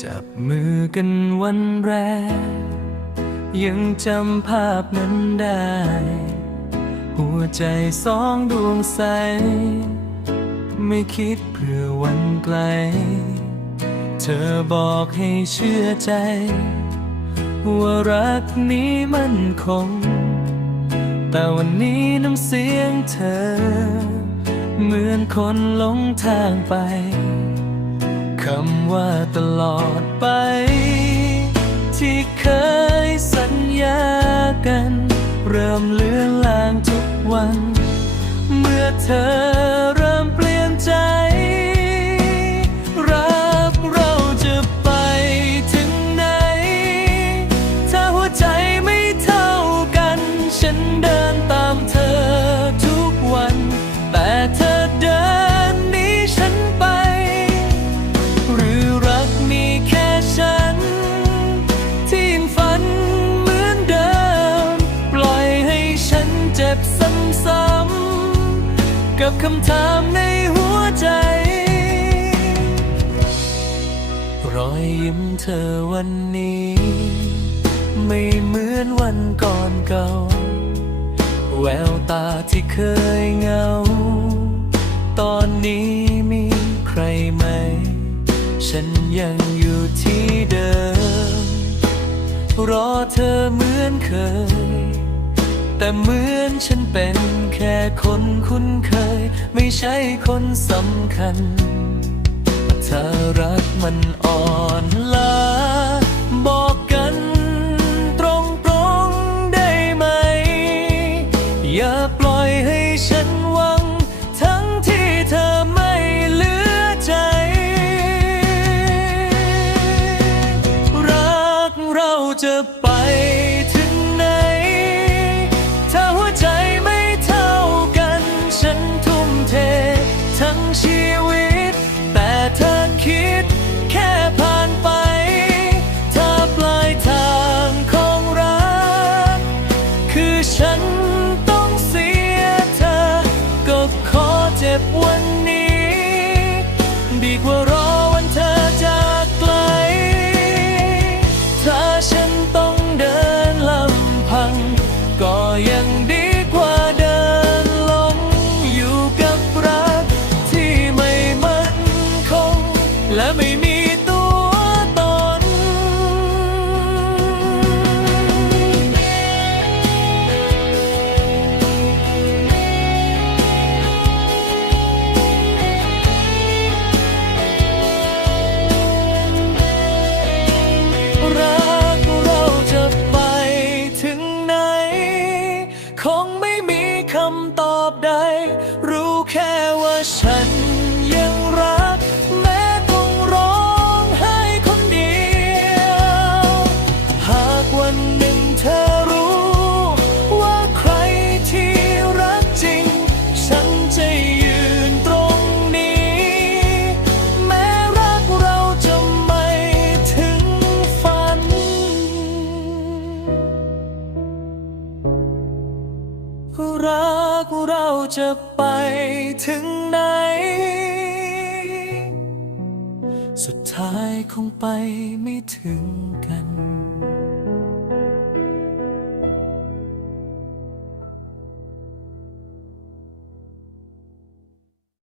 จับมือกันวันแรกยังจำภาพนั้นได้ หัวใจสองดวงใส ไม่คิดเพื่อวันไกล เธอบอกให้เชื่อใจ ว่ารักนี้มั่นคง แต่วันนี้น้ำเสียงเธอ เหมือนคนหลงทางไป คำว่าตลอดไป ที่เคยสัญญากัน เริ่มเลือนลางทุกวัน เมื่อเธอเริ่มเปลี่ยนใจ รักเราจะไปถึงไหน ถ้าหัวใจไม่เท่ากัน ฉันเดินตามเธอทุกวัน แต่เธอเดินหนีฉันไป หรือรักมีแค่ฉัน ที่ยังฝันเหมือนเดิม ปล่อยให้ฉันเจ็บซ้ำๆกับคำถามในหัวใจ รอยยิ้มเธอวันนี้ ไม่เหมือนวันก่อนเก่า แววตาที่เคยเหงา ตอนนี้มีใครไหม ฉันยังอยู่ที่เดิม รอเธอเหมือนเคย แต่เหมือนฉันเป็นแค่คนคุ้นเคย ไม่ใช่คนสำคัญ ถ้ารักมันอ่อนล้า บอกกันตรงๆได้ไหม อย่าปล่อยให้ฉันหวัง ทั้งที่เธอไม่เหลือใจ รักเราจะไปถึงไหน ถ้าหัวใจไม่เท่ากัน ฉันทุ่มเททั้งชีวิต แต่เธอคิดแค่ผ่านไป ถ้าปลายทางของรัก คือฉันต้องเสียเธอ ก็ขอเจ็บวันนี้ ดีกว่ารอวันเธอจากไกล ถ้าฉันต้องเดินลำพัง ก็ยังดีกว่าเดินหลง อยู่กับรักที่ไม่มั่นคง และไม่มีตัวตน รักเราจะไปถึงไหน คงไม่มีคำตอบใด รู้แค่ว่าฉันยังรัก แม้ต้องร้องไห้คนเดียว หากวันหนึ่งเธอรู้ ว่าใครที่รักจริง ฉันจะยืนตรงนี้ แม้รักเราจะไม่ถึงฝัน รักเราจะไปถึงไหน สุดท้ายคงไปไม่ถึงกัน